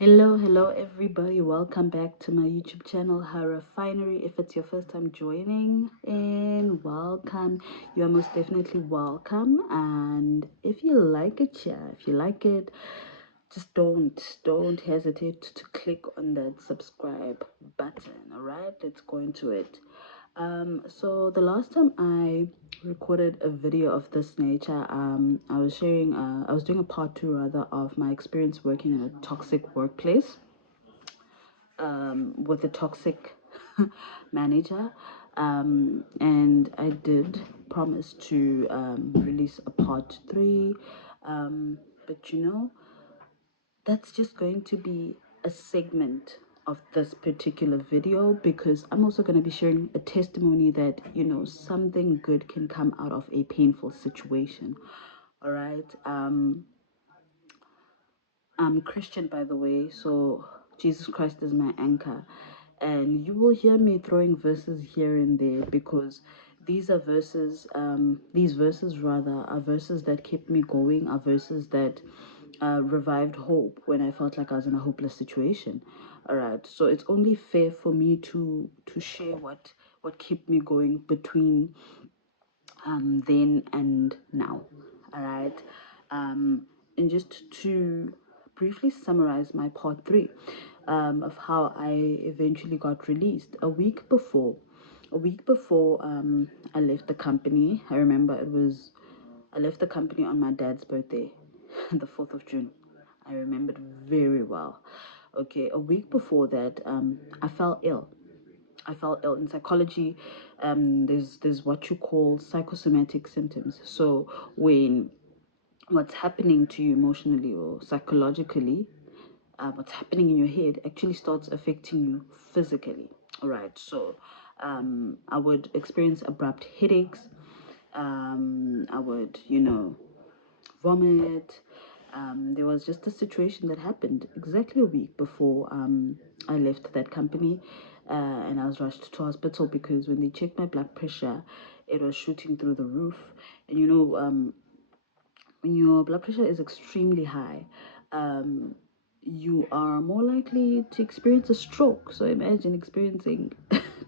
Hello everybody. Welcome back to my YouTube channel, Her Refinery. If it's your first time joining in, welcome. You are most definitely welcome. And if you like it, yeah, if you like it, just don't hesitate to click on that subscribe button. All right, let's go into it. So the last time I recorded a video of this nature, I was sharing, I was doing a part two rather of my experience working in a toxic workplace, with a toxic manager. And I did promise to release a part three, but that's just going to be a segment of this particular video, because I'm also going to be sharing a testimony that something good can come out of a painful situation. All right. I'm Christian, by the way, so Jesus Christ is my anchor. And you will hear me throwing verses here and there, because these verses rather, are verses that kept me going, are verses that revived hope when I felt like I was in a hopeless situation. All right, so it's only fair for me to share what kept me going between then and now. All right. And just to briefly summarize my part three, of how I eventually got released. A week before I left the company. I remember I left the company on my dad's birthday, the 4th of June. I remembered very well. Okay, a week before that, I fell ill. I felt ill. In psychology. There's what you call psychosomatic symptoms. So when what's happening to you emotionally or psychologically, what's happening in your head actually starts affecting you physically. All right. So I would experience abrupt headaches. I would, vomit. There was just a situation that happened exactly a week before I left that company, and I was rushed to hospital because when they checked my blood pressure, it was shooting through the roof. And when your blood pressure is extremely high, um, you are more likely to experience a stroke. So imagine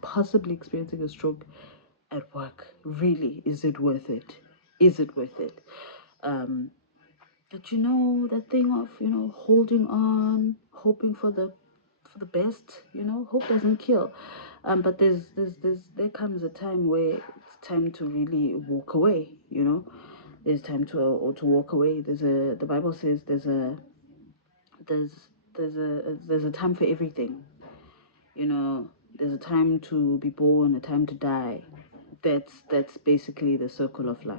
possibly experiencing a stroke at work. Really, is it worth it? Is it worth it? Um, but that thing of holding on, hoping for the best. Hope doesn't kill. But there comes a time where it's time to really walk away. There's time to walk away. The Bible says there's there's a time for everything. you know there's a time to be born, a time to die. That's basically the circle of life.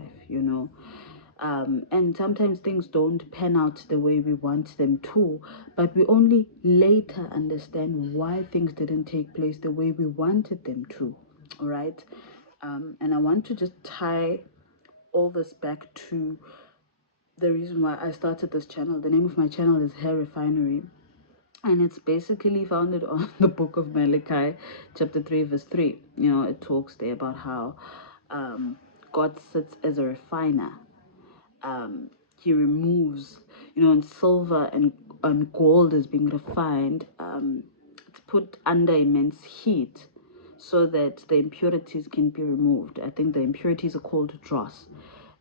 And sometimes things don't pan out the way we want them to, but we only later understand why things didn't take place the way we wanted them to. All right. And I want to just tie all this back to the reason why I started this channel. The name of my channel is Hair Refinery, and it's basically founded on the book of Malachi, chapter 3, verse 3. It talks there about how God sits as a refiner. He removes, and silver and gold is being refined. It's put under immense heat so that the impurities can be removed. I think the impurities are called dross.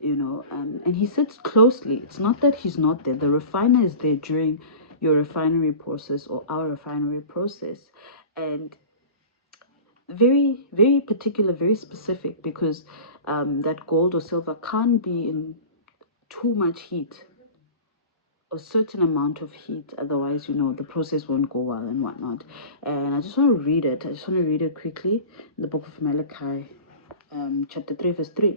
And he sits closely. It's not that he's not there. The refiner is there during your refinery process or our refinery process. And very, very particular, very specific, because that gold or silver can't be in too much heat, a certain amount of heat, otherwise the process won't go well and whatnot. And I just want to read it. Quickly, in the book of Malachi, chapter 3, verse 3.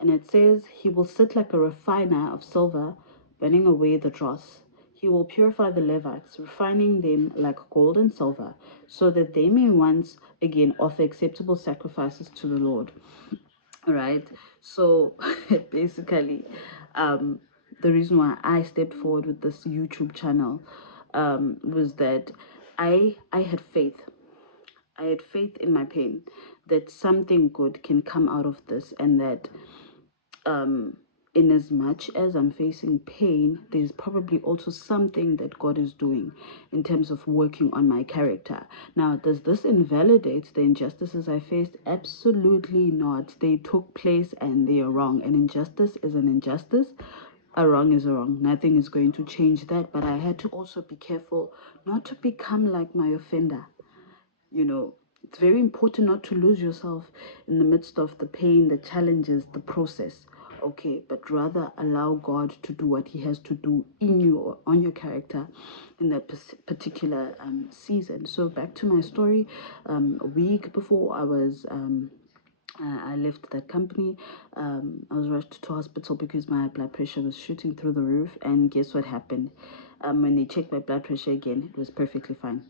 And it says, he will sit like a refiner of silver, burning away the dross. He will purify the Levites, refining them like gold and silver, so that they may once again offer acceptable sacrifices to the Lord. All right. So basically, um, the reason why I stepped forward with this YouTube channel was that I had faith. I had faith in my pain that something good can come out of this, and that in as much as I'm facing pain, there's probably also something that God is doing in terms of working on my character. Now, does this invalidate the injustices I faced? Absolutely not. They took place and they are wrong. An injustice is an injustice. A wrong is a wrong. Nothing is going to change that. But I had to also be careful not to become like my offender. You know, it's very important not to lose yourself in the midst of the pain, the challenges, the process. Okay, but rather allow God to do what He has to do in you or on your character in that particular season. So back to my story. A week before I left that company. I was rushed to hospital because my blood pressure was shooting through the roof. And guess what happened? When they checked my blood pressure again, it was perfectly fine.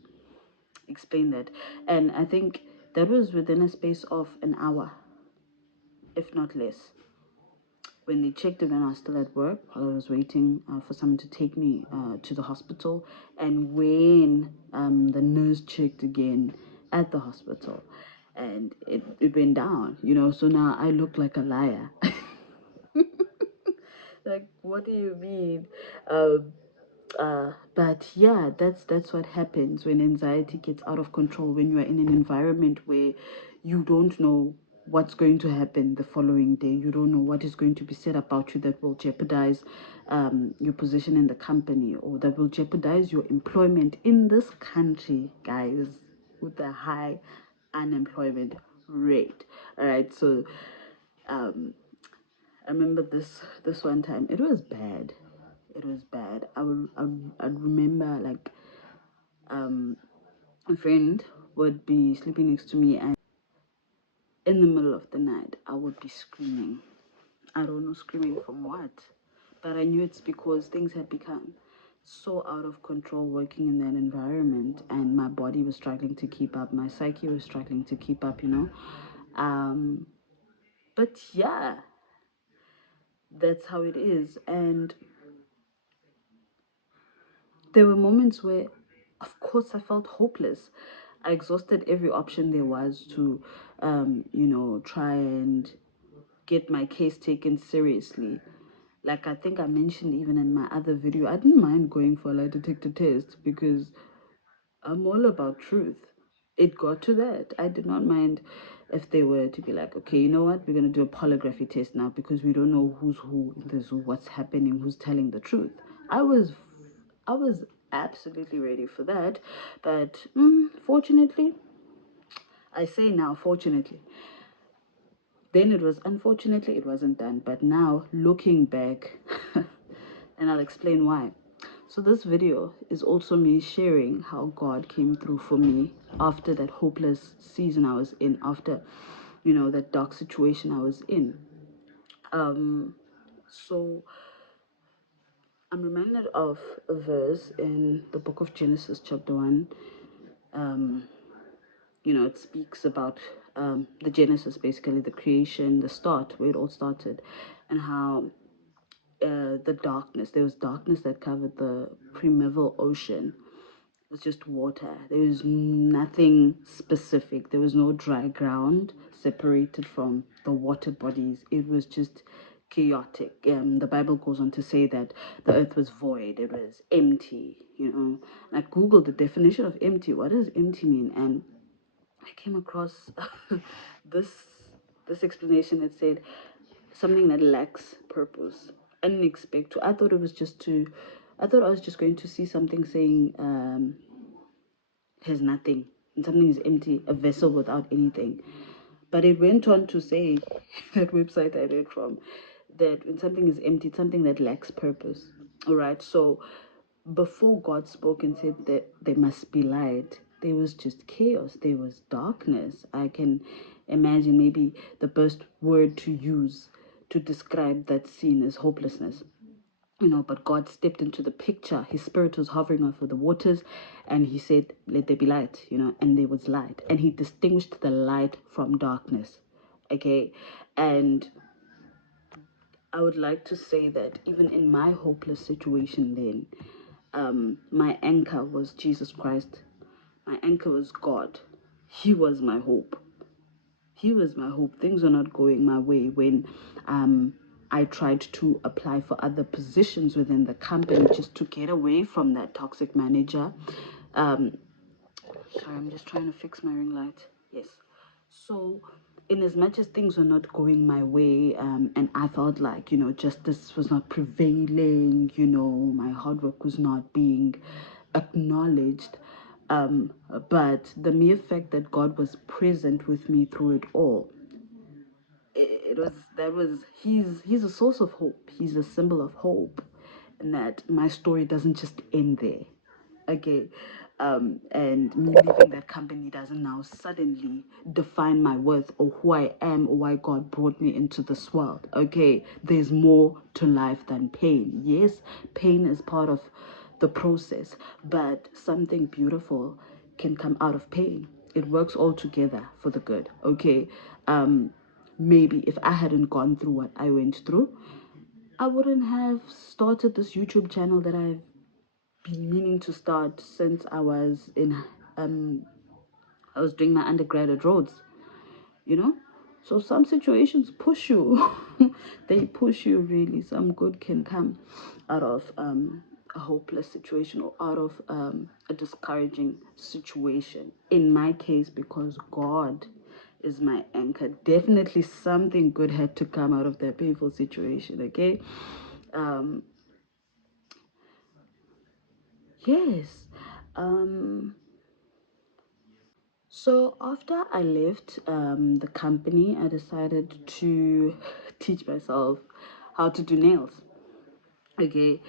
Explain that. And I think that was within a space of an hour, if not less. When they checked it when I was still at work, while I was waiting for someone to take me to the hospital, and when the nurse checked again at the hospital, and it went down, you know, so now I look like a liar. Like, what do you mean? But yeah, that's what happens when anxiety gets out of control, when you are in an environment where you don't know what's going to happen the following day. You don't know what is going to be said about you that will jeopardize your position in the company, or that will jeopardize your employment in this country, guys, with a high unemployment rate. All right, so I remember this one time. It was bad. It was bad. I'd remember, like, a friend would be sleeping next to me, and in the middle of the night I would be screaming. I don't know, screaming from what, but I knew it's because things had become so out of control working in that environment, and my body was struggling to keep up, my psyche was struggling to keep up, you know. But yeah, that's how it is. And there were moments where, of course, I felt hopeless. I exhausted every option there was to, try and get my case taken seriously. Like, I think I mentioned even in my other video, I didn't mind going for a lie detector test because I'm all about truth. It got to that. I did not mind if they were to be like, okay, you know what, we're going to do a polygraphy test now because we don't know who's who in the zoo, what's happening, who's telling the truth. I was absolutely ready for that. But fortunately, I say now, fortunately, then it was unfortunately it wasn't done. But now looking back, and I'll explain why. So this video is also me sharing how God came through for me after that hopeless season I was in, after, that dark situation I was in. So I'm reminded of a verse in the book of Genesis, chapter 1. It speaks about the Genesis, basically the creation, the start, where it all started, and how there was darkness that covered the primeval ocean. It was just water. There was nothing specific. There was no dry ground separated from the water bodies. It was just chaotic. The Bible goes on to say that the earth was void. It was empty. I googled the definition of empty. What does empty mean? And I came across this this explanation that said something that lacks purpose. I didn't expect to. I thought I was just going to see something saying has nothing, and something is empty, a vessel without anything. But it went on to say, that website I read from, that when something is empty, it's something that lacks purpose. All right. So before God spoke and said that there must be light, there was just chaos. There was darkness. I can imagine maybe the best word to use to describe that scene is hopelessness. But God stepped into the picture. His spirit was hovering over the waters, and he said, let there be light, and there was light. And he distinguished the light from darkness. Okay. And I would like to say that even in my hopeless situation then, my anchor was Jesus Christ. My anchor was God. He was my hope. He was my hope. Things were not going my way when I tried to apply for other positions within the company just to get away from that toxic manager. Sorry, I'm just trying to fix my ring light. Yes. So, in as much as things were not going my way, and I felt like, justice was not prevailing, my hard work was not being acknowledged. But the mere fact that God was present with me through it all, he's a source of hope. He's a symbol of hope, and that my story doesn't just end there. Okay. And me leaving that company doesn't now suddenly define my worth or who I am or why God brought me into this world. Okay, there's more to life than pain. Yes, pain is part of the process, but something beautiful can come out of pain. It works all together for the good. Okay. Maybe if I hadn't gone through what I went through, I wouldn't have started this YouTube channel that I've been meaning to start since I was doing my undergrad at Rhodes, you know. So some situations push you. They push you really. Some good can come out of a hopeless situation or out of a discouraging situation. In my case, because God is my anchor, definitely something good had to come out of that painful situation. Okay. um yes. So after I left the company, I decided to teach myself how to do nails. Okay,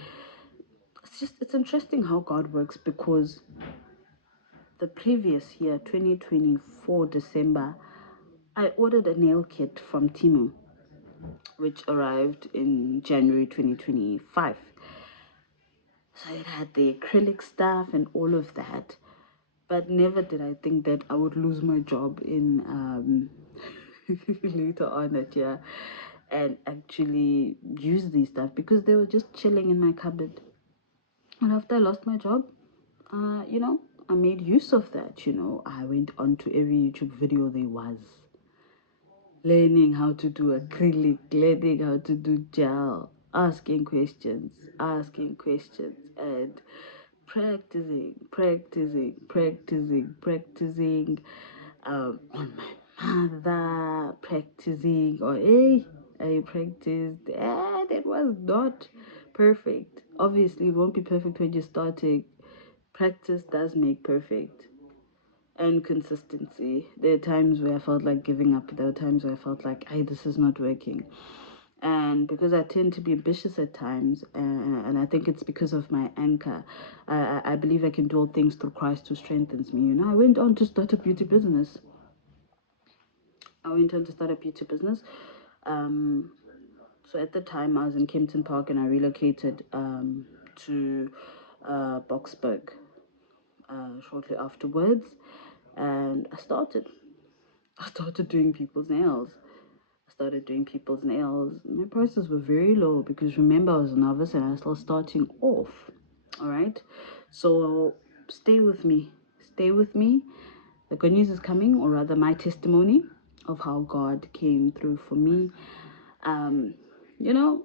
it's interesting how God works, because the previous year, 2024 December, I ordered a nail kit from Temu, which arrived in January 2025. So it had the acrylic stuff and all of that. But never did I think that I would lose my job in later on that year and actually use these stuff, because they were just chilling in my cupboard. And after I lost my job, I made use of that. I went on to every YouTube video there was, learning how to do acrylic, learning how to do gel, asking questions, and practicing on my mother, practicing, or hey, I practiced, and it was not perfect. Obviously, it won't be perfect when you're starting. Practice does make perfect, and consistency. There are times where I felt like giving up. There are times where I felt like, hey, this is not working. And because I tend to be ambitious at times, and I think it's because of my anchor, I believe I can do all things through Christ who strengthens me. I went on to start a beauty business. So at the time, I was in Kempton Park, and I relocated to Boksburg shortly afterwards, and I started doing people's nails. My prices were very low, because remember, I was a novice and I was still starting off. All right. So stay with me. Stay with me. The good news is coming, or rather, my testimony of how God came through for me. Um, you know,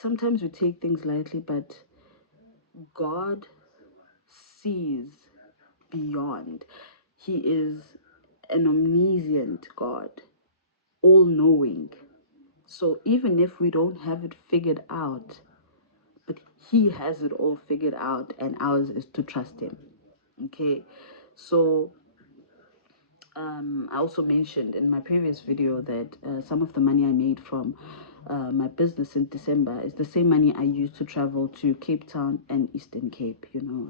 Sometimes we take things lightly, but God sees beyond. He is an omniscient God, all knowing. So even if we don't have it figured out, but He has it all figured out, and ours is to trust Him. Okay. So I also mentioned in my previous video that some of the money I made from my business in December is the same money I used to travel to Cape Town and Eastern Cape,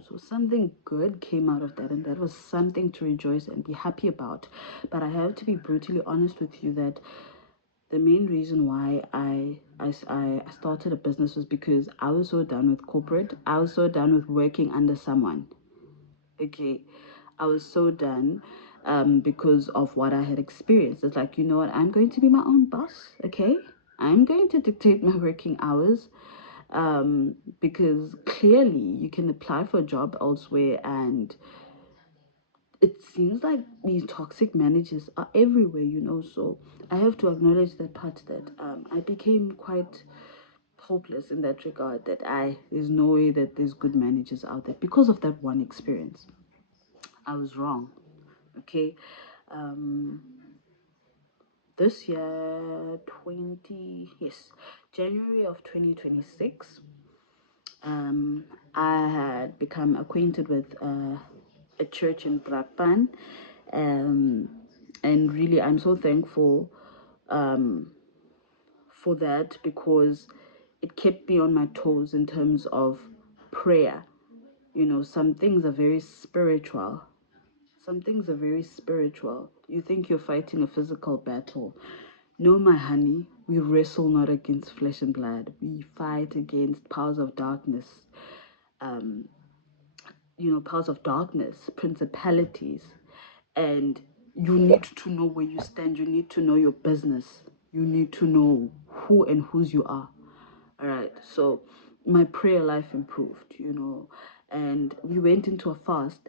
So something good came out of that, and that was something to rejoice and be happy about. But I have to be brutally honest with you that the main reason why I started a business was because I was so done with corporate. I was so done with working under someone. Okay, I was so done because of what I had experienced. It's like, you know what, I'm going to be my own boss. Okay, I'm going to dictate my working hours, because clearly you can apply for a job elsewhere and it seems like these toxic managers are everywhere, you know. So I have to acknowledge that part, that I became quite hopeless in that regard, that there's no way that there's good managers out there because of that one experience. I was wrong. Okay. Um, this year, January of 2026, um, I had become acquainted with a church in Brakpan. Um, and really, I'm so thankful um, for that, because it kept me on my toes in terms of prayer. You know, some things are very spiritual. Some things are very spiritual. You think you're fighting a physical battle. No, my honey, we wrestle not against flesh and blood. We fight against powers of darkness, um, powers of darkness, principalities. And you need to know where you stand. You need to know your business. You need to know who and whose you are. All right. So my prayer life improved, and we went into a fast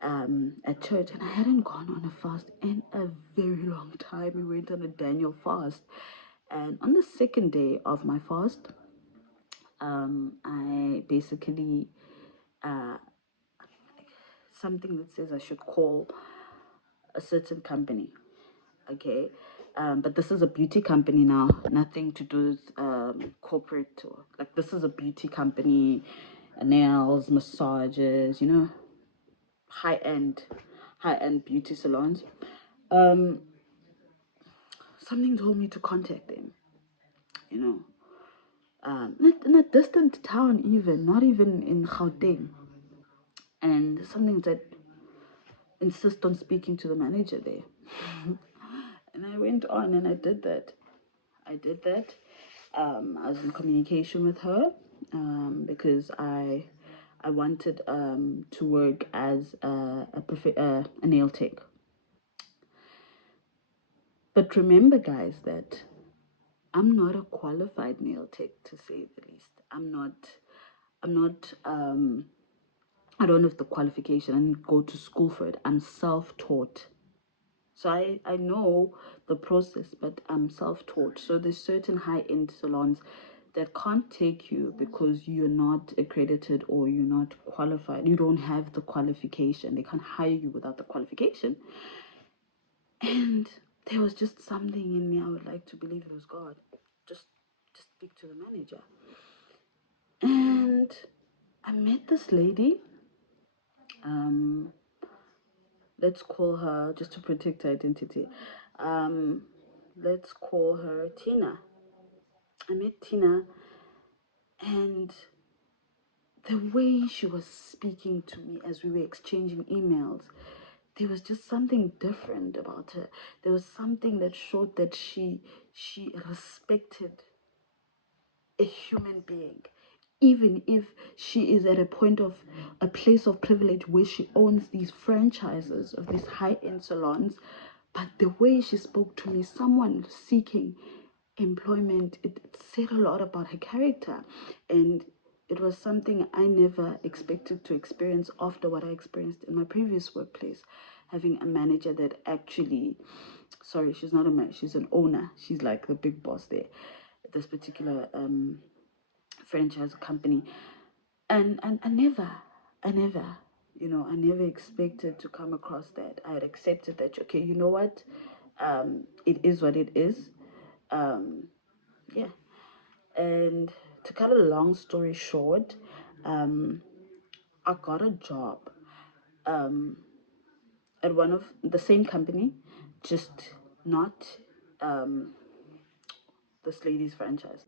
at church, and I hadn't gone on a fast in a very long time. We went on a Daniel fast. And on the second day of my fast, I basically uh, something that says I should call a certain company. Okay. But this is a beauty company now, nothing to do with corporate, or like, this is a beauty company, nails, massages, high end, beauty salons. Um, Something told me to contact them, you know, not in a distant town, even not even in Gauteng, and something that insist on speaking to the manager there. And I went on and I did that. I was in communication with her, because I wanted to work as a nail tech. But remember, guys, that I'm not a qualified nail tech, to say the least. I'm not. I don't have the qualification. I didn't go to school for it. I'm self-taught. So I know the process, but I'm self-taught. So there's certain high-end salons that can't take you because you're not accredited or you're not qualified. You don't have the qualification. They can't hire you without the qualification. And there was just something in me. I would like to believe it was God. Just speak to the manager. And I met this lady. Um, let's call her, just to protect her identity. Um, let's call her Tina. I met Tina, and the way she was speaking to me as we were exchanging emails, there was just something different about her. There was something that showed that she respected a human being, even if she is at a place of privilege where she owns these franchises of these high-end salons. But the way she spoke to me, someone seeking employment, it said a lot about her character. And it was something I never expected to experience after what I experienced in my previous workplace, having a manager that actually, sorry, she's not a manager, she's an owner. She's like the big boss there at this particular franchise company. And I never expected to come across that. I had accepted that, okay, you know what? It is what it is. Um, yeah. And to cut a long story short, I got a job at one of the same company, just not this lady's franchise.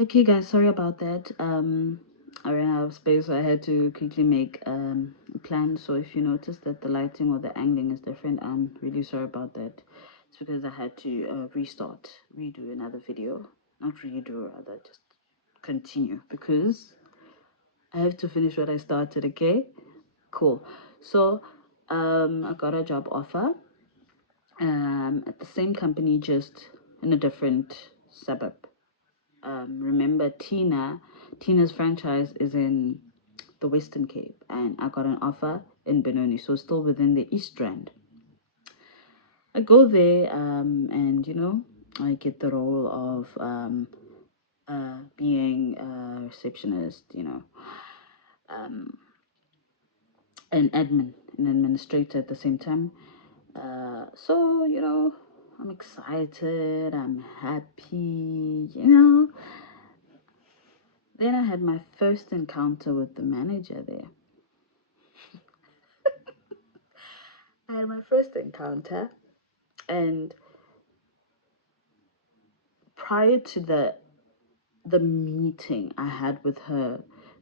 Okay, guys, sorry about that. I ran out of space, so I had to quickly make a plan. So if you notice that the lighting or the angling is different, I'm really sorry about that. It's because I had to redo another video. Not redo, rather, just continue, because I have to finish what I started, okay? Cool. So I got a job offer at the same company, just in a different suburb. Remember, Tina's franchise is in the Western Cape, and I got an offer in Benoni, so still within the East Rand. I go there, and I get the role of being a receptionist, an an administrator at the same time. So I'm excited, I'm happy, Then I had my first encounter with the manager there. I had my first encounter, and prior to the meeting I had with her,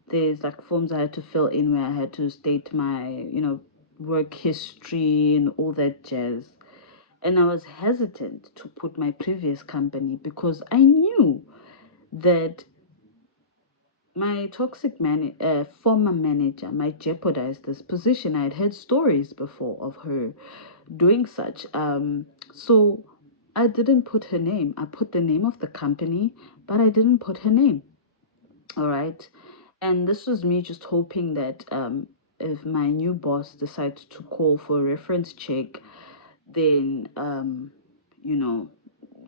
there's like forms I had to fill in where I had to state my, work history and all that jazz. And I was hesitant to put my previous company because I knew that my former manager might jeopardize this position. I had heard stories before of her doing such. So I didn't put her name. I put the name of the company, but I didn't put her name. All right. And this was me just hoping that if my new boss decides to call for a reference check, then,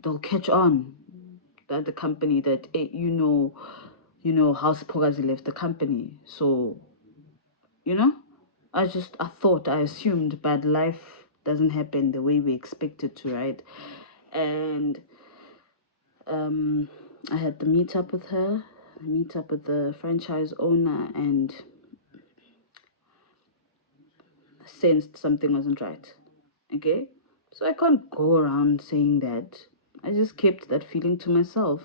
they'll catch on that the company that, how Spogazi left the company. So, you know, I assumed, but life doesn't happen the way we expect it to, right? And I had the meet up with her, meet up with the franchise owner, and sensed something wasn't right. Okay? So I can't go around saying that. I just kept that feeling to myself.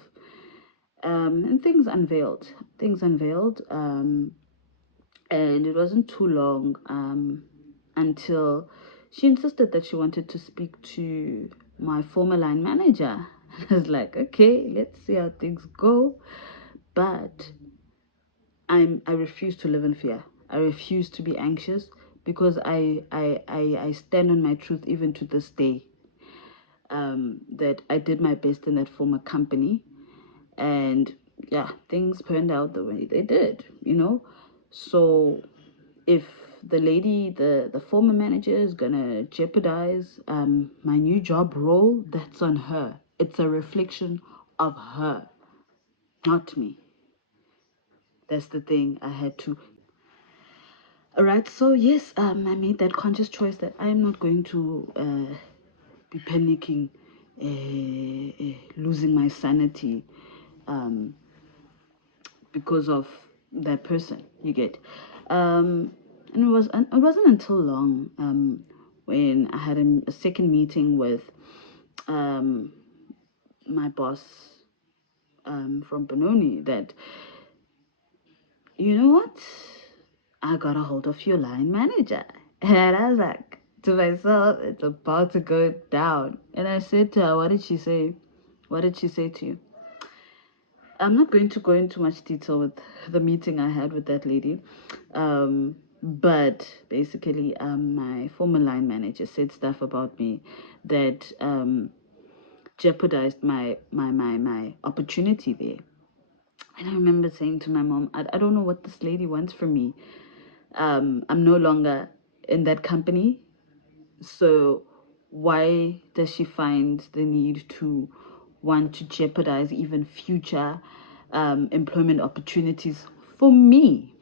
And things unveiled. Things unveiled. And it wasn't too long until she insisted that she wanted to speak to my former line manager. I was like, okay, let's see how things go. But I refuse to live in fear. I refuse to be anxious because I stand on my truth even to this day. That I did my best in that former company, and yeah, things turned out the way they did. So if the former manager is gonna jeopardize my new job role, that's on her. It's a reflection of her, not me. That's the thing I had to. All right, so yes, I made that conscious choice that I am not going to be panicking, losing my sanity, because of that person. You get, and it wasn't until long when I had a second meeting with my boss from Benoni that, you know what, I got a hold of your line manager. And I was like to myself, it's about to go down. And I said to her, what did she say? What did she say to you? I'm not going to go into much detail with the meeting I had with that lady. But basically, my former line manager said stuff about me that jeopardized my opportunity there. And I remember saying to my mom, I don't know what this lady wants from me. I'm no longer in that company. So why does she find the need to want to jeopardize even future employment opportunities for me?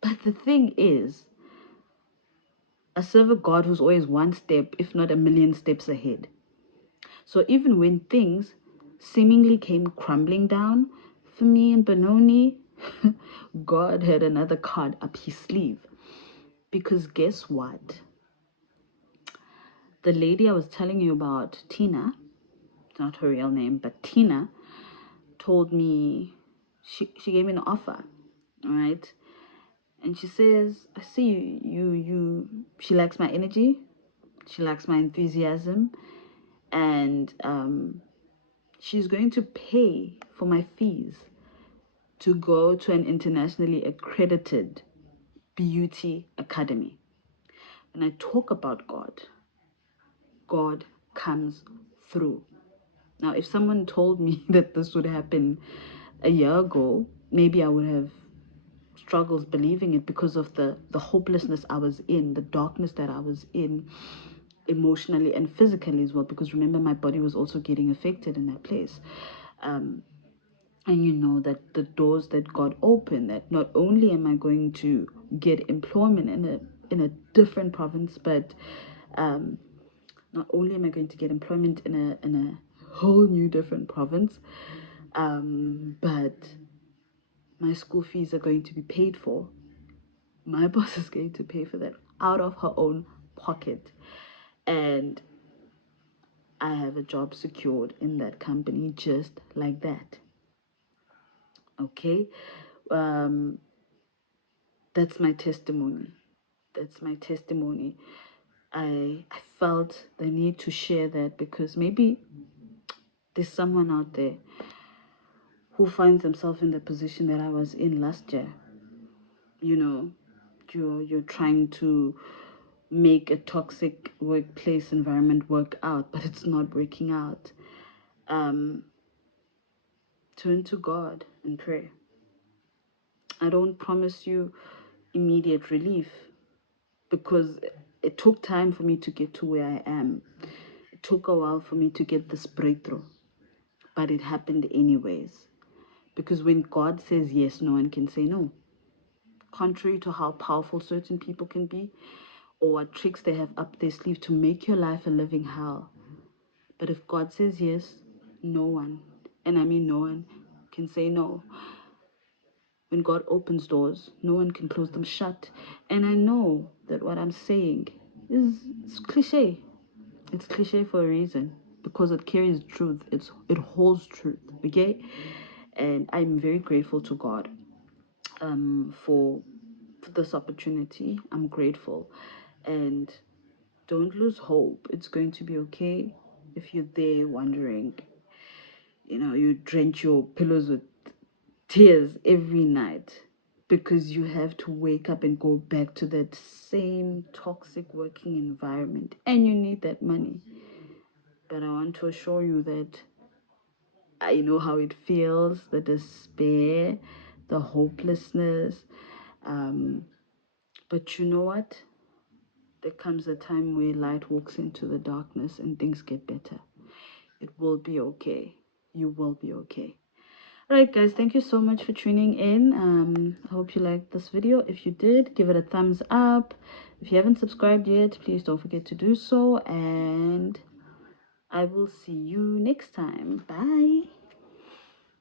But the thing is, I serve a God who's always one step, if not a million steps ahead. So even when things seemingly came crumbling down for me and Benoni, God had another card up his sleeve. Because guess what? The lady I was telling you about, Tina, not her real name, but Tina, told me she gave me an offer, all right? And she says, I see she likes my energy, she likes my enthusiasm, and she's going to pay for my fees to go to an internationally accredited beauty academy. When I talk about God, God comes through. Now, if someone told me that this would happen a year ago, maybe I would have struggles believing it because of the hopelessness I was in, the darkness that I was in, emotionally and physically as well, because remember, my body was also getting affected in that place. And you know that the doors that God opened, that not only am I going to get employment in a different province, but not only am I going to get employment in a whole new different province, but my school fees are going to be paid for. My boss is going to pay for that out of her own pocket. And I have a job secured in that company just like that. Okay? Um, that's my testimony. That's my testimony. I felt the need to share that because maybe there's someone out there who finds themselves in the position that I was in last year. You know, you're trying to make a toxic workplace environment work out, but it's not working out. Turn to God and pray. I don't promise you immediate relief because it took time for me to get to where I am. It took a while for me to get this breakthrough, but it happened anyways. Because when God says yes, no one can say no. Contrary to how powerful certain people can be, or what tricks they have up their sleeve to make your life a living hell. But if God says yes, no one, and I mean no one, can say no. When God opens doors, no one can close them shut. And I know that what I'm saying is cliche. It's cliche for a reason because it carries truth. It holds truth. Okay, and I'm very grateful to God for this opportunity. I'm grateful, and don't lose hope. It's going to be okay. If you're there wondering, you drench your pillows with tears every night because you have to wake up and go back to that same toxic working environment and you need that money. But I want to assure you that I know how it feels, the despair, the hopelessness. But you know what? There comes a time where light walks into the darkness and things get better. It will be okay. You will be okay. All right, guys, thank you so much for tuning in. I hope you liked this video. If you did, give it a thumbs up. If you haven't subscribed yet, please don't forget to do so. And I will see you next time. Bye.